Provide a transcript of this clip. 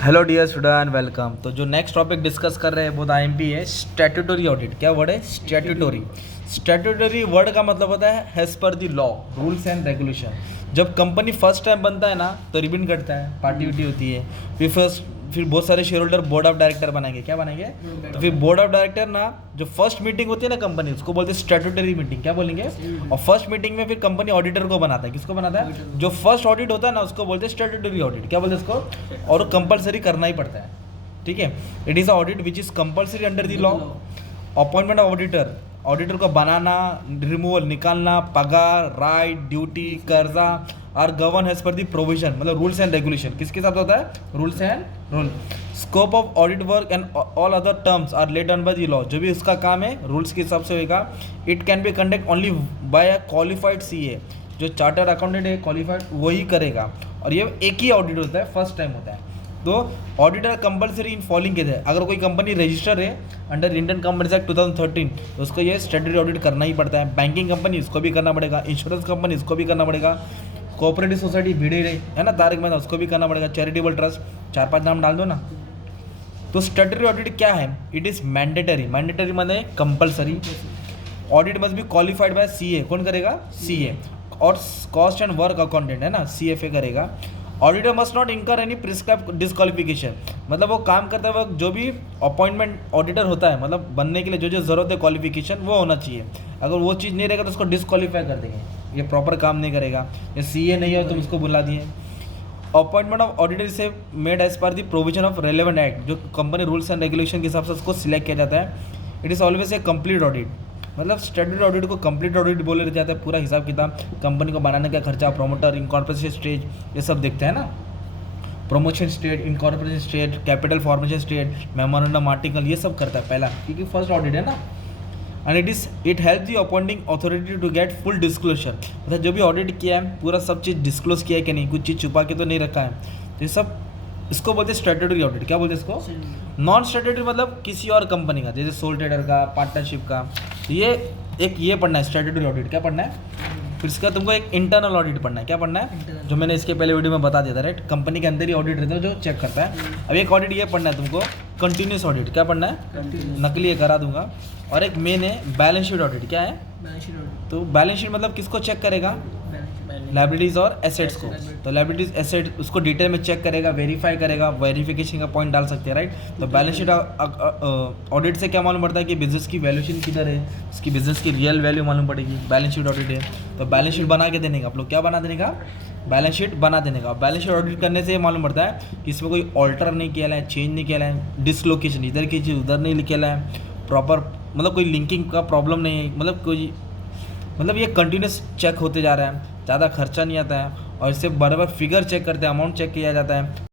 Hello dear student, welcome. तो जो next topic discuss कर रहे हैं वो आईएमपी है स्टैट्यूटरी ऑडिट। क्या वर्ड है? स्टैट्यूटरी। स्टैट्यूटरी वर्ड का मतलब होता है हैज़ पर the law, rules and regulation. जब कंपनी फर्स्ट टाइम बनता है ना तो रिबन कटता है, पार्टी वार्टी होती है, फिर बहुत सारे share holder board of director बनाएंगे। क्या बनाएंगे? तो फिर बोर्ड ऑफ डायरेक्टर ना जो फर्स्ट मीटिंग होती है ना कंपनी, उसको बोलते हैं स्टैट्यूटरी मीटिंग। क्या बोलेंगे? और फर्स्ट मीटिंग में फिर कंपनी ऑडिटर को बनाता है। किसको बनाता है? जो फर्स्ट ऑडिट होता है ना उसको बोलते हैं स्टैट्यूटरी ऑडिट। क्या बोलते हैं उसको? और कंपलसरी करना ही पड़ता है। ठीक है, it is a audit which is compulsory under the law. Appointment of auditor, auditor को बनाना, रिमूवल निकालना, पगार, राइट, ड्यूटी, कर्जा और govern as per the provision, मतलब रूल्स एंड रेगुलेशन। किसके साथ होता है? Rules and rule. Scope of audit work and all other terms are laid down by the law. जो भी उसका काम है रूल्स के हिसाब से होगा। It can be conduct only by a qualified CA. जो चार्टर्ड अकाउंटेंट है क्वालिफाइड वही करेगा। और ये एक ही ऑडिट होता है, फर्स्ट टाइम होता है। तो ऑडिटर कंपलसरी इन फॉलोइंग के थे। अगर कोई कंपनी रजिस्टर है अंडर इंडियन कंपनीज एक्ट 2013 तो उसको ये स्टैट्यूटरी ऑडिट करना ही पड़ता है। बैंकिंग कंपनी इसको भी करना पड़ेगा, इंश्योरेंस कंपनी इसको भी करना पड़ेगा, कोऑपरेटिव सोसाइटी भिड़े रहे है ना तारक मेहता, उसको भी करना पड़ेगा, चैरिटेबल ट्रस्ट, 4-5 नाम डाल दो ना। तो स्टैट्यूटरी ऑडिट क्या है? It is mandatory. मैंडेटरी माने compulsory. Audit must be qualified by CA. कौन करेगा? सीए। और कॉस्ट एंड वर्क अकाउंटेंट है ना, सीएफए करेगा। ऑडिटर मस्ट नॉट इंकर एनी प्रिस्क्राइब डिस्क्वालिफिकेशन। मतलब वो काम करते वक्त जो भी अपॉइंटमेंट ऑडिटर होता है, मतलब बनने के लिए जो जो ज़रूरत है क्वालिफिकेशन वो होना चाहिए। अगर वो चीज़ नहीं रहेगा तो उसको डिस्क्वालीफाई कर देंगे, ये प्रॉपर काम नहीं करेगा। ये सीए नहीं है तो उसको बुला दिए। अपॉइंटमेंट ऑफ ऑडिटर से made as per the provision of relevant act. जो कंपनी रूल्स एंड रेगुलेशन के हिसाब से उसको सिलेक्ट किया जाता है। It is always a complete audit. मतलब स्टैट्यूटरी ऑडिट को कंप्लीट ऑडिट बोले जाता है। पूरा हिसाब किताब, कंपनी को बनाने का खर्चा, प्रोमोटर, इनकॉर्पोरेशन स्टेज, ये सब देखते हैं ना। Promotion state, incorporation state, capital formation state, memorandum article, ये सब करता है पहला, क्योंकि फर्स्ट ऑडिट है ना। And it help the appointing authority to get full disclosure. मतलब जो भी ऑडिट किया है पूरा सब चीज़ डिस्क्लोज किया है कि नहीं, कुछ चीज़ छुपा के तो नहीं रखा है। तो ये सब इसको बोलते हैं स्टैट्यूटरी ऑडिट। क्या बोलते हैं इसको? नॉन स्टैट्यूटरी मतलब किसी और कंपनी का, जैसे सोल ट्रेडर का, पार्टनरशिप का। तो ये एक ये पढ़ना है स्टैट्यूटरी ऑडिट। क्या पढ़ना है? फिर इसका तुमको एक इंटरनल ऑडिट पढ़ना है। क्या पढ़ना है? जो मैंने इसके पहले वीडियो में बता दिया था, राइट। कंपनी के अंदर ही ऑडिट रहता है जो चेक करता है। अब एक ऑडिट ये पढ़ना है तुमको, कंटिन्यूस ऑडिट। क्या पढ़ना है? नकली ये करा दूंगा। और एक मेन है बैलेंस शीट ऑडिट। क्या है? तो बैलेंस शीट मतलब किसको चेक करेगा? लाइबिलिटीज़ और एसेट्स को। तो लाइबिलिटीज एसेट उसको डिटेल में चेक करेगा, वेरीफाई करेगा, वेरिफिकेशन का पॉइंट डाल सकते हैं, राइट। तो बैलेंस शीट ऑडिट से क्या मालूम पड़ता है कि बिजनेस की वैल्यूएशन किधर है, उसकी बिजनेस की रियल वैल्यू मालूम पड़ेगी। बैलेंस शीट ऑडिट है तो बैलेंस शीट बना के देने का। आप लोग क्या बना देने का? बैलेंस शीट बना देने का। बैलेंस शीट ऑडिट करने से मालूम पड़ता है कि इसमें कोई ऑल्टर नहीं किया है, चेंज नहीं किया है, डिसलोकेशन इधर की चीज़ उधर नहीं लिखेला है, प्रॉपर मतलब कोई लिंकिंग का प्रॉब्लम नहीं है, मतलब ये कंटिन्यूस चेक होते जा रहा है, ज़्यादा खर्चा नहीं आता है। और इससे बराबर फिगर चेक करते हैं, अमाउंट चेक किया जाता है।